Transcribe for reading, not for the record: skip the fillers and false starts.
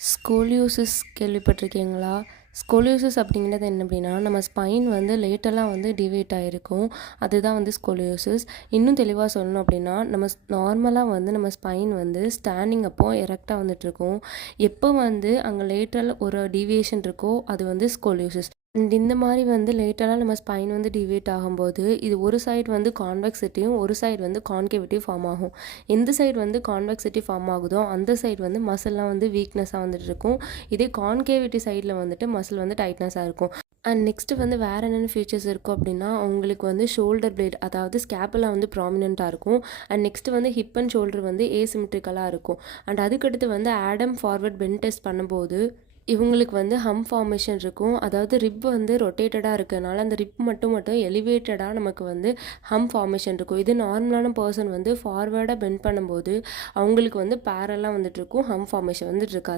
Scoliosis கேள்விப்பட்டிருக்கீங்களா? Scoliosis அப்படிங்கிறது என்ன அப்படின்னா, நம்ம ஸ்பைன் வந்து லேட்டரலா வந்து டிவியேட் ஆகிருக்கும். அதுதான் வந்து ஸ்கோலியோசிஸ். இன்னும் தெளிவாக சொல்லணும் அப்படின்னா, நம்ம நார்மலாக வந்து நம்ம ஸ்பைன் வந்து ஸ்டாண்டிங் அப்போ எரெக்டாக வந்துட்டுருக்கும். எப்போ வந்து அங்கே லேட்டரல் ஒரு டீவியேஷன் இருக்கோ அது வந்து ஸ்கோலியோசிஸ். அண்ட் இந்த மாதிரி வந்து லேட்டரலாக நம்ம ஸ்பைன் வந்து டிவியேட் ஆகும்போது இது ஒரு சைடு வந்து கான்வெக்சிட்டியும் ஒரு சைடு வந்து கான்கேவிட்டியும் ஃபார்ம் ஆகும். எந்த சைடு வந்து கான்வெக்சிட்டி ஃபார்ம் ஆகுதோ அந்த சைடு வந்து மசில்லாம் வந்து வீக்னஸாக வந்துட்டு இருக்கும். இதே கான்கேவிட்டி சைடில் வந்துட்டு மசில் வந்து டைட்னஸாக இருக்கும். அண்ட் நெக்ஸ்ட்டு வந்து வேறு என்னென்ன ஃபீச்சர்ஸ் இருக்கும் அப்படின்னா, உங்களுக்கு வந்து ஷோல்டர் பிளேட் அதாவது ஸ்கேப்புலா வந்து ப்ராமினெண்ட்டாக இருக்கும். அண்ட் நெக்ஸ்ட்டு வந்து ஹிப் அண்ட் ஷோல்டர் வந்து ஏசிமெட்ரிக்கலாக இருக்கும். அண்ட் அதுக்கடுத்து வந்து ஆடம் ஃபார்வர்ட் பெண்ட் டெஸ்ட் பண்ணும்போது இவங்களுக்கு வந்து ஹம் ஃபார்மேஷன் இருக்கும். அதாவது ரிப் வந்து ரொட்டேட்டடாக இருக்கனால அந்த ரிப் மட்டும் எலிவேட்டடாக நமக்கு வந்து ஹம் ஃபார்மேஷன் இருக்கும். இது நார்மலான பர்சன் வந்து ஃபார்வேர்டாக பெண்ட் பண்ணும்போது அவங்களுக்கு வந்து பேரலாக வந்துட்டு இருக்கும். ஹம் ஃபார்மேஷன் வந்துட்டு இருக்காது.